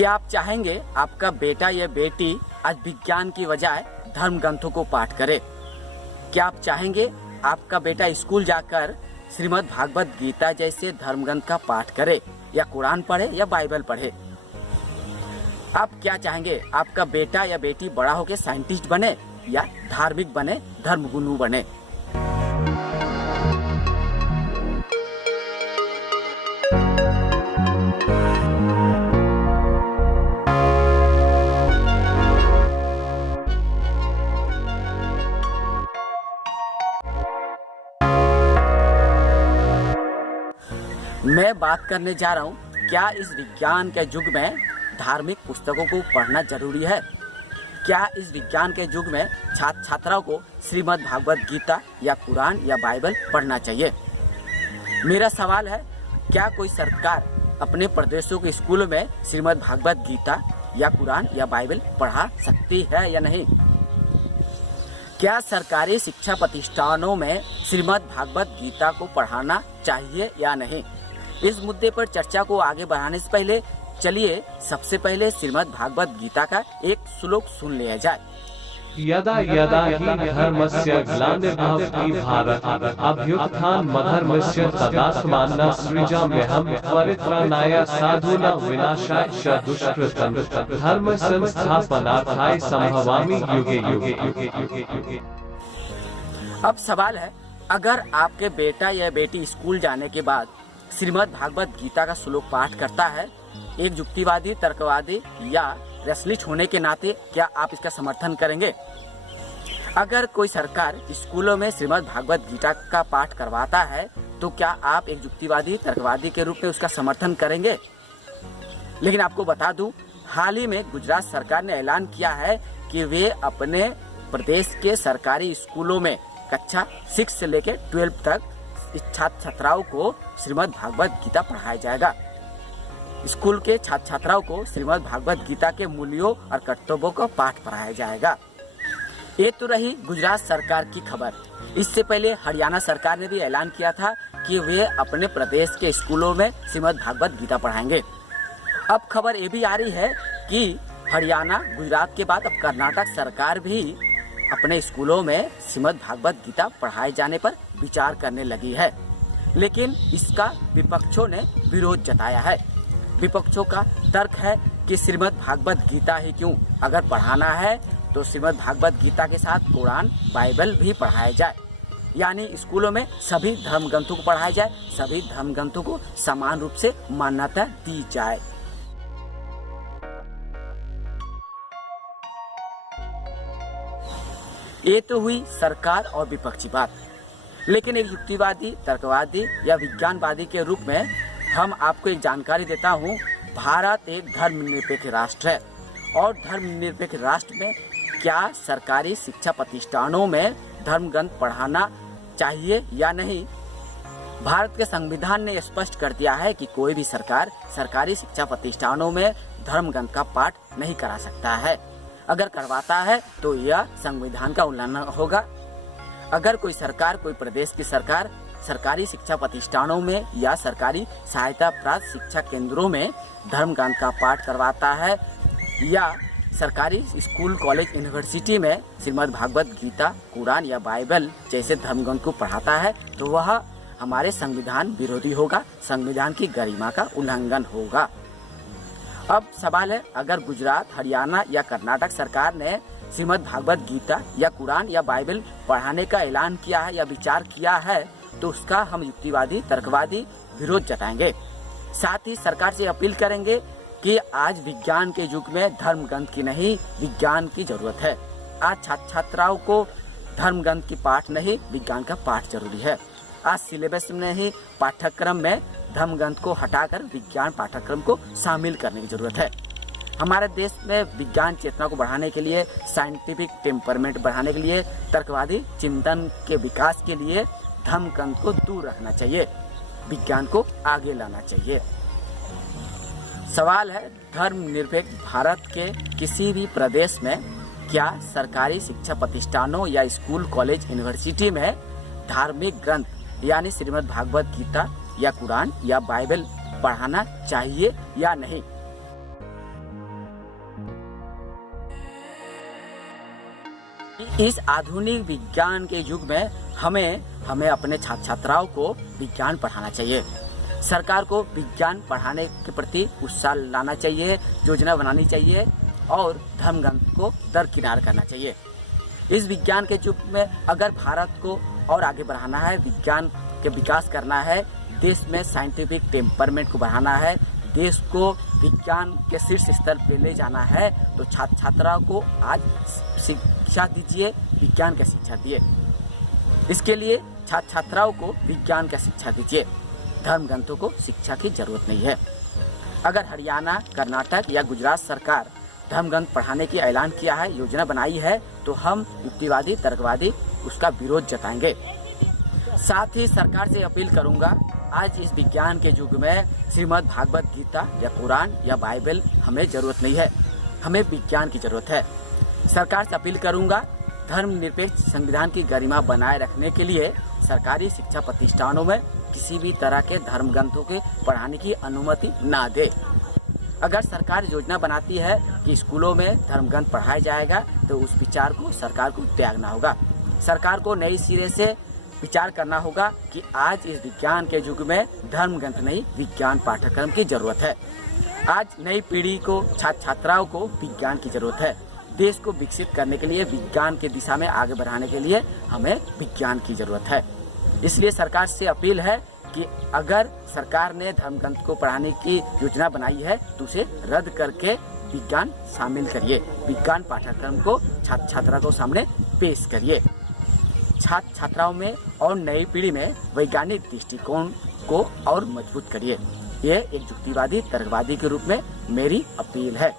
क्या आप चाहेंगे आपका बेटा या बेटी आज विज्ञान की बजाय धर्म ग्रंथों को पाठ करे? क्या आप चाहेंगे आपका बेटा स्कूल जाकर श्रीमद् भागवत गीता जैसे धर्म ग्रंथ का पाठ करे या कुरान पढ़े या बाइबल पढ़े? आप क्या चाहेंगे आपका बेटा या बेटी बड़ा होकर साइंटिस्ट बने या धार्मिक बने, धर्मगुरु बने? मैं बात करने जा रहा हूँ, क्या इस विज्ञान के युग में धार्मिक पुस्तकों को पढ़ना जरूरी है? क्या इस विज्ञान के युग में छात्र छात्राओं को श्रीमद् भागवत गीता या कुरान या बाइबल पढ़ना चाहिए? मेरा सवाल है, क्या कोई सरकार अपने प्रदेशों के स्कूलों में श्रीमद् भागवत गीता या कुरान या बाइबल पढ़ा सकती है या नहीं? क्या सरकारी शिक्षा प्रतिष्ठानों में श्रीमद् भागवत गीता को पढ़ाना चाहिए या नहीं? इस मुद्दे पर चर्चा को आगे बढ़ाने से पहले चलिए सबसे पहले श्रीमद् भागवत गीता का एक श्लोक सुन लिया जाए। यदा यदा हि धर्मस्य ग्लानिर्भवति भारत अभ्युत्थानमधर्मस्य तदात्मानं सृजाम्यहं परित्राणाय साधूनां विनाशाय च दुष्कृतं धर्म संस्थापनार्थाय संभवामि युगे युगे। अब सवाल है, अगर आपके बेटा या बेटी स्कूल जाने के बाद श्रीमद् भागवत गीता का श्लोक पाठ करता है, एक युक्तिवादी, तर्कवादी या रेसलिस्ट होने के नाते क्या आप इसका समर्थन करेंगे? अगर कोई सरकार स्कूलों में श्रीमद् भागवत गीता का पाठ करवाता है तो क्या आप एक युक्तिवादी, तर्कवादी के रूप में उसका समर्थन करेंगे? लेकिन आपको बता दूं, हाल ही में गुजरात सरकार ने ऐलान किया है कि वे अपने प्रदेश के सरकारी स्कूलों में कक्षा 6 से लेकर 12 तक छात्र छात्राओं को श्रीमद् भागवत गीता पढ़ाया जाएगा। स्कूल के छात्र छात्राओं को श्रीमद् भागवत गीता के मूल्यों और कर्तव्यों का पाठ पढ़ाया जाएगा। ये तो रही गुजरात सरकार की खबर। इससे पहले हरियाणा सरकार ने भी ऐलान किया था कि वे अपने प्रदेश के स्कूलों में श्रीमद् भागवत गीता पढ़ाएंगे। अब खबर ये भी आ रही है कि हरियाणा, गुजरात के बाद अब कर्नाटक सरकार भी अपने स्कूलों में श्रीमद् भागवत गीता पढ़ाए जाने पर विचार करने लगी है। लेकिन इसका विपक्षों ने विरोध जताया है। विपक्षों का तर्क है कि श्रीमद् भागवत गीता ही क्यों, अगर पढ़ाना है तो श्रीमद् भागवत गीता के साथ कुरान, बाइबल भी पढ़ाया जाए, यानी स्कूलों में सभी धर्म ग्रंथों को पढ़ाया जाए, सभी धर्म ग्रंथों को समान रूप से मान्यता दी जाए। ये तो हुई सरकार और विपक्षी बात। लेकिन एक युक्तिवादी, तर्कवादी या विज्ञानवादी के रूप में हम आपको एक जानकारी देता हूँ। भारत एक धर्मनिरपेक्ष राष्ट्र है और धर्मनिरपेक्ष राष्ट्र में क्या सरकारी शिक्षा प्रतिष्ठानों में धर्म ग्रंथ पढ़ाना चाहिए या नहीं? भारत के संविधान ने स्पष्ट कर दिया है कि कोई भी सरकार सरकारी शिक्षा प्रतिष्ठानों में धर्म ग्रंथ का पाठ नहीं करा सकता है। अगर करवाता है तो यह संविधान का उल्लंघन होगा। अगर कोई सरकार, कोई प्रदेश की सरकार सरकारी शिक्षा प्रतिष्ठानों में या सरकारी सहायता प्राप्त शिक्षा केंद्रों में धर्म ग्रंथ का पाठ करवाता है या सरकारी स्कूल, कॉलेज, यूनिवर्सिटी में श्रीमद् भागवत गीता, कुरान या बाइबल जैसे धर्म ग्रंथ को पढ़ाता है तो वह हमारे संविधान विरोधी होगा, संविधान की गरिमा का उल्लंघन होगा। अब सवाल है, अगर गुजरात, हरियाणा या कर्नाटक सरकार ने श्रीमद् भागवत गीता या कुरान या बाइबल पढ़ाने का ऐलान किया है या विचार किया है तो उसका हम युक्तिवादी, तर्कवादी विरोध जताएंगे। साथ ही सरकार से अपील करेंगे कि आज विज्ञान के युग में धर्म ग्रंथ की नहीं, विज्ञान की जरूरत है। आज छात्र छात्राओं को धर्म ग्रंथ की पाठ नहीं, विज्ञान का पाठ जरूरी है। आज सिलेबस में ही पाठ्यक्रम में धर्म ग्रंथ को हटाकर विज्ञान पाठ्यक्रम को शामिल करने की जरूरत है। हमारे देश में विज्ञान चेतना को बढ़ाने के लिए, साइंटिफिक टेम्परमेंट बढ़ाने के लिए, तर्कवादी चिंतन के विकास के लिए धर्म ग्रंथ को दूर रखना चाहिए, विज्ञान को आगे लाना चाहिए। सवाल है, धर्मनिरपेक्ष भारत के किसी भी प्रदेश में क्या सरकारी शिक्षा प्रतिष्ठानों या स्कूल, कॉलेज, यूनिवर्सिटी में धार्मिक ग्रंथ यानी श्रीमद् भागवत गीता या कुरान या बाइबल पढ़ाना चाहिए या नहीं? इस आधुनिक विज्ञान के युग में हमें अपने छात्र छात्राओं को विज्ञान पढ़ाना चाहिए। सरकार को विज्ञान पढ़ाने के प्रति उत्साह लाना चाहिए, योजना बनानी चाहिए और धर्मग्रंथ को दरकिनार करना चाहिए। इस विज्ञान के युग में अगर भारत को और आगे बढ़ाना है, विज्ञान के विकास करना है, देश में साइंटिफिक टेम्परमेंट को बढ़ाना है, देश को विज्ञान के शीर्ष स्तर पर ले जाना है, तो छात्र छात्राओं को आज शिक्षा दीजिए, विज्ञान की शिक्षा दिए। इसके लिए छात्र छात्राओं को विज्ञान की शिक्षा दीजिए, धर्म ग्रंथों को शिक्षा की जरूरत नहीं है। अगर हरियाणा, कर्नाटक या गुजरात सरकार धर्म ग्रंथ पढ़ाने की ऐलान किया है, योजना बनाई है, तो हम युक्तिवादी, तर्कवादी उसका विरोध जताएंगे। साथ ही सरकार से अपील करूंगा, आज इस विज्ञान के युग में श्रीमद् भागवत गीता या कुरान या बाइबल हमें जरूरत नहीं है, हमें विज्ञान की जरूरत है। सरकार से अपील करूंगा, धर्मनिरपेक्ष संविधान की गरिमा बनाए रखने के लिए सरकारी शिक्षा प्रतिष्ठानों में किसी भी तरह के धर्म ग्रंथों के पढ़ाने की अनुमति ना दे। अगर सरकार योजना बनाती है कि स्कूलों में धर्म ग्रंथ पढ़ाया जाएगा, तो उस विचार को सरकार को त्यागना होगा। सरकार को नए सिरे से विचार करना होगा कि आज इस विज्ञान के युग में धर्म ग्रंथ नहीं, विज्ञान पाठ्यक्रम की जरूरत है। आज नई पीढ़ी को, छात्र छात्राओं को विज्ञान की जरूरत है। देश को विकसित करने के लिए, विज्ञान की दिशा में आगे बढ़ाने के लिए हमें विज्ञान की जरूरत है। इसलिए सरकार से अपील है कि अगर सरकार ने धर्म ग्रंथ को पढ़ाने की योजना बनाई है, तो उसे रद्द करके विज्ञान शामिल करिए, विज्ञान पाठ्यक्रम को छात्र छात्राओं को सामने पेश करिए। छात्र छात्राओं में और नई पीढ़ी में वैज्ञानिक दृष्टिकोण को और मजबूत करिए। यह एक युक्तिवादी, तर्कवादी के रूप में मेरी अपील है।